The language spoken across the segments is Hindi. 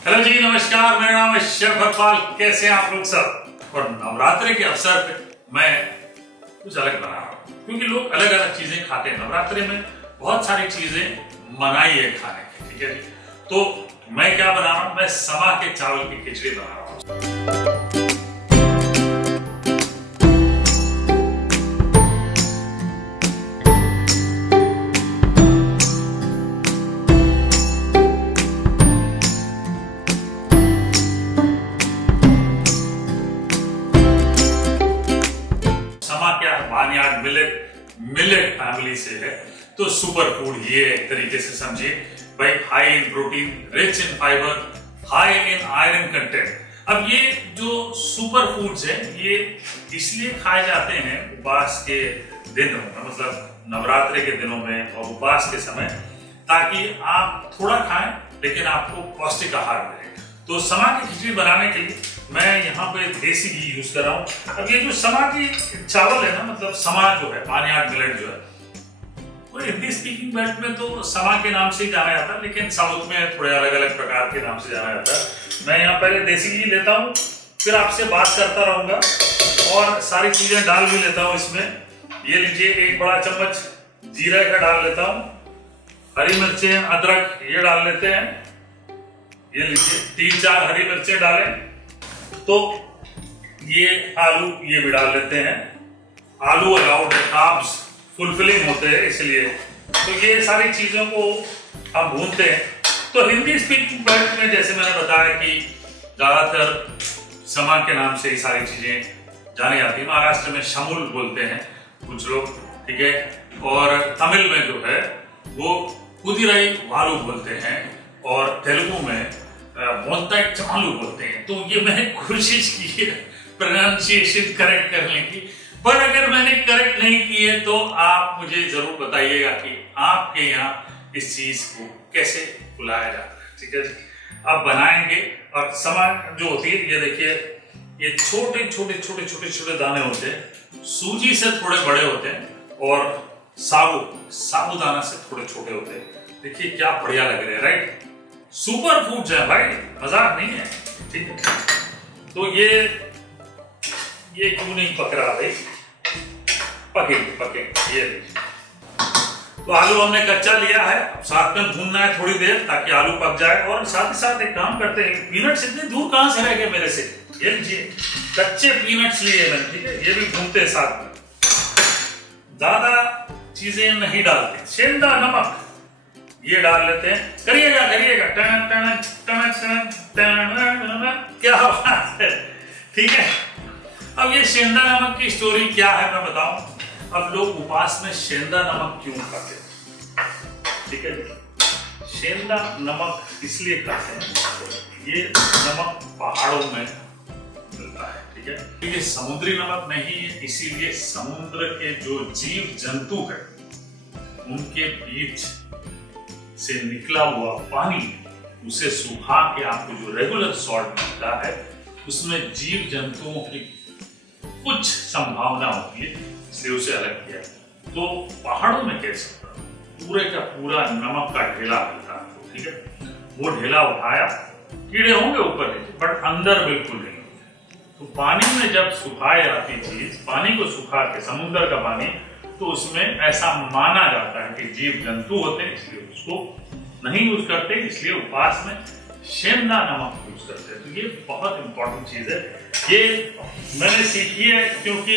हेलो जी, नमस्कार। मेरा नाम है शेफ हरपाल। कैसे हैं आप लोग सब? और नवरात्रि के अवसर पे मैं कुछ अलग बना रहा हूँ, क्योंकि लोग अलग अलग चीजें खाते हैं। नवरात्रि में बहुत सारी चीजें मनाई है खाने की, ठीक है जी। तो मैं क्या बना रहा हूँ? मैं समा के चावल की खिचड़ी बना रहा हूँ। बानियाड मिलेट फैमिली से है, तो सुपर फूड ये एक तरीके से समझिए भाई। High in protein, rich in fibre, high in iron content. अब ये जो सुपर फूड्स है ये इसलिए खाए जाते हैं उपवास के दिनों में, मतलब नवरात्रि के दिनों में और उपवास के समय, ताकि आप थोड़ा खाएं लेकिन आपको पौष्टिक आहार मिले। तो समा की खिचड़ी बनाने के लिए मैं यहाँ पे देसी घी यूज कर रहा हूँ। अब ये जो समा की चावल है ना, मतलब समा जो है, बानियाड मिलेट जो है, वो हिंदी स्पीकिंग बेल्ट में तो समा के नाम से ही जाना जाता है, लेकिन साउथ में थोड़े अलग अलग प्रकार के नाम से जाना जाता है। मैं यहाँ पहले देसी घी लेता हूँ, फिर आपसे बात करता रहूंगा और सारी चीजें डाल भी लेता हूँ इसमें। ये लीजिए, 1 बड़ा चम्मच जीरा का डाल लेता हूँ, हरी मिर्चें, अदरक ये डाल लेते हैं। ये लीजिए 3-4 हरी मिर्चें डालें। तो ये आलू ये भी डाल लेते हैं। आलू अलाउड है, कार्ब्स फुलफिलिंग होते हैं इसलिए। तो ये सारी चीजों को हम भूनते हैं। तो हिंदी स्पीकिंग बेल्ट में जैसे मैंने बताया कि ज्यादातर समा के नाम से ही सारी चीजें जानी जाती है। महाराष्ट्र में शमुल बोलते हैं कुछ लोग, ठीक है, और तमिल में जो है वो कुदिराई वालू बोलते हैं, और तेलुगु में मोंताई चालू बोलते हैं। तो ये मैंने कोशिश की है प्रोनाउंसिएशन करेक्ट करने की, पर अगर मैंने करेक्ट नहीं की है तो आप मुझे जरूर बताइएगा कि आपके यहाँ इस चीज को कैसे बुलाया जाता है, ठीक है जी। अब बनाएंगे। और सामान जो होती है, ये देखिए, ये छोटे छोटे दाने होते हैं, सूजी से थोड़े बड़े होते हैं और साबूदाना से थोड़े छोटे होते हैं। देखिए क्या बढ़िया लग रहे हैं, राइट? सुपर फूड्स है भाई, मजाक नहीं है, ठीक है। तो ये क्यों नहीं पक रहा भाई? पके ये देखिए। तो आलू हमने कच्चा लिया है, साथ में भूनना है थोड़ी देर ताकि आलू पक जाए। और साथ ही साथ एक काम करते हैं, पीनट्स इतने दूर कहां से रह गए मेरे से? ये लीजिए, कच्चे पीनट्स लिए मैंने, ठीक है। ये भी भूनते हैं साथ में, ज्यादा चीजें नहीं डालते। सेंधा नमक ये डाल लेते हैं। करिएगा क्या बात है, ठीक है। अब ये सेंधा नमक की स्टोरी क्या है मैं बताऊं। अब लोग उपवास में सेंधा नमक क्यों खाते हैं, ठीक है। सेंधा नमक इसलिए खाते हैं, ये नमक पहाड़ों में मिलता है, ठीक है। ये समुद्री नमक नहीं है, इसीलिए समुद्र के जो जीव जंतु है उनके बीच से निकला हुआ पानी, उसे सुखा के आपको जो रेगुलर सॉल्ट मिलता है, उसमें जीव जंतुओं की कुछ संभावना होती है, इसलिए उसे अलग किया। तो पहाड़ों में कैसे पूरे का पूरा नमक का ढेला मिलता है, ठीक है। वो ढेला उठाया, कीड़े होंगे ऊपर नीचे, बट अंदर बिल्कुल नहीं होंगे। तो पानी में जब सुखाई जाती चीज, पानी को सुखा के, समुद्र का पानी, तो उसमें ऐसा माना जाता है कि जीव जंतु होते हैं, इसलिए उसको नहीं यूज करते, इसलिए उपवास में सेंधा नमक यूज करते हैं। तो ये बहुत इंपॉर्टेंट चीज है, ये मैंने सीखी है, क्योंकि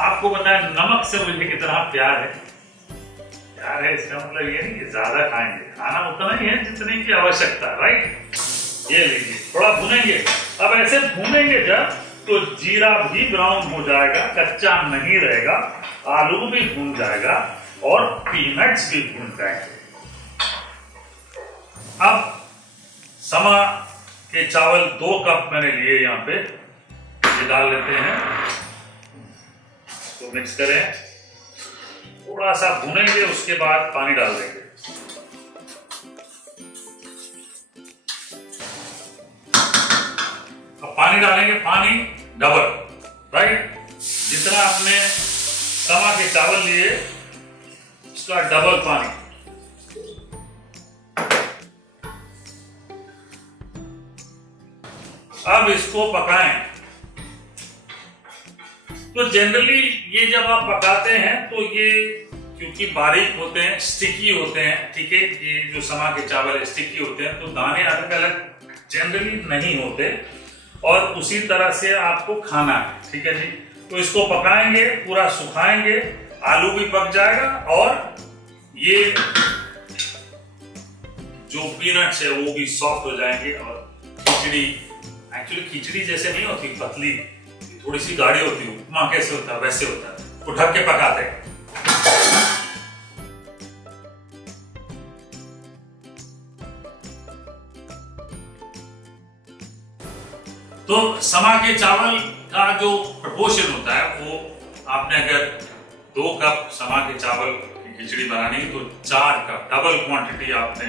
आपको पता है नमक से मुझे कितना प्यार है। इसका मतलब ये नहीं कि ज्यादा खाएंगे, खाना उतना ही है जितने की आवश्यकता, राइट। ये लीजिए, थोड़ा भूनेंगे। अब ऐसे भूनेंगे जब, तो जीरा भी ब्राउन हो जाएगा, कच्चा नहीं रहेगा, आलू भी भून जाएगा और पीनट्स भी भून जाएंगे। अब समा के चावल 2 कप मैंने लिए यहाँ पे, ये डाल लेते हैं। तो मिक्स करें, थोड़ा सा भूनेंगे, उसके बाद पानी डाल देंगे। अब पानी डालेंगे, पानी डबल, राइट। जितना आपने समा के चावल लिए उसका डबल पानी। अब इसको पकाएं। तो जनरली ये जब आप पकाते हैं तो ये क्योंकि बारीक होते हैं, स्टिकी होते हैं, ठीक है, ये जो समा के चावल स्टिकी होते हैं, तो दाने अलग अलग जनरली नहीं होते और उसी तरह से आपको खाना है, ठीक है जी। तो इसको पकाएंगे, पूरा सुखाएंगे, आलू भी पक जाएगा और ये जो पीनट्स है वो भी सॉफ्ट हो जाएंगे। और खिचड़ी एक्चुअली खिचड़ी जैसे नहीं होती, पतली, थोड़ी सी गाढ़ी होती है, उपमा कैसे होता है वैसे होता है। तो ढक के पकाते हैं। तो समा के चावल का जो प्रपोर्शन होता है वो आपने अगर 2 कप समा के चावल की खिचड़ी बनानी है तो 4 कप डबल क्वांटिटी आपने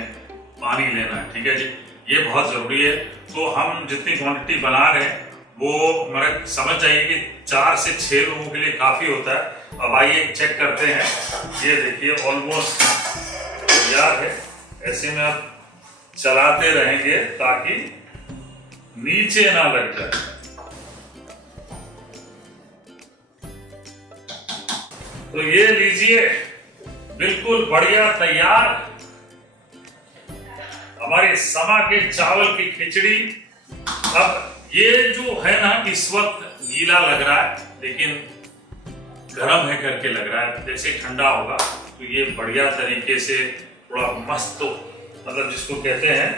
पानी लेना है, ठीक है जी। ये बहुत जरूरी है। तो हम जितनी क्वांटिटी बना रहे हैं वो मेरे समझ जाइए कि 4 से 6 लोगों के लिए काफी होता है। अब आइए चेक करते हैं। ये देखिए ऑलमोस्ट तैयार है। ऐसे में आप चलाते रहेंगे ताकि नीचे ना लग जाए। तो ये लीजिए, बिल्कुल बढ़िया तैयार हमारे समा के चावल की खिचड़ी। अब ये जो है ना, इस वक्त गीला लग रहा है लेकिन गर्म है करके लग रहा है। जैसे ठंडा होगा तो ये बढ़िया तरीके से थोड़ा मस्त, तो मतलब जिसको कहते हैं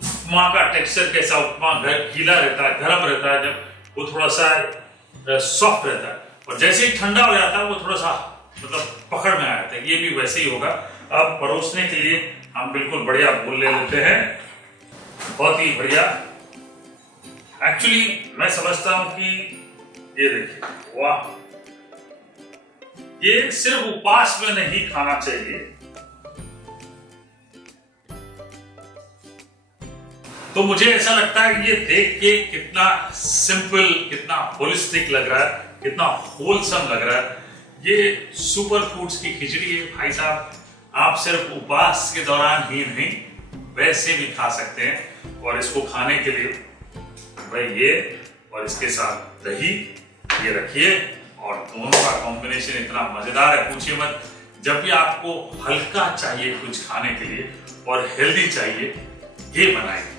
उपमा का टेक्सचर कैसा, उपमा गीला रहता है, गर्म रहता है, जब वो थोड़ा सा सॉफ्ट रहता है और जैसे ही ठंडा हो जाता है वो थोड़ा सा मतलब पकड़ में आ जाता है। ये भी वैसे ही होगा। अब परोसने के लिए हम बिल्कुल बढ़िया बोल ले लेते हैं। बहुत ही बढ़िया। एक्चुअली मैं समझता हूं कि ये देखिए, वाह, ये सिर्फ उपवास में नहीं खाना चाहिए। तो मुझे ऐसा लगता है ये देख के कितना सिंपल, कितना होलिस्टिक लग रहा है, कितना होलसम लग रहा है। ये सुपर फूड्स की खिचड़ी है भाई साहब। आप सिर्फ उपवास के दौरान ही नहीं, वैसे भी खा सकते हैं। और इसको खाने के लिए भाई ये और इसके साथ दही ये रखिए और दोनों का कॉम्बिनेशन इतना मजेदार है, पूछिए मत। जब भी आपको हल्का चाहिए कुछ खाने के लिए और हेल्दी चाहिए, ये बनाइए।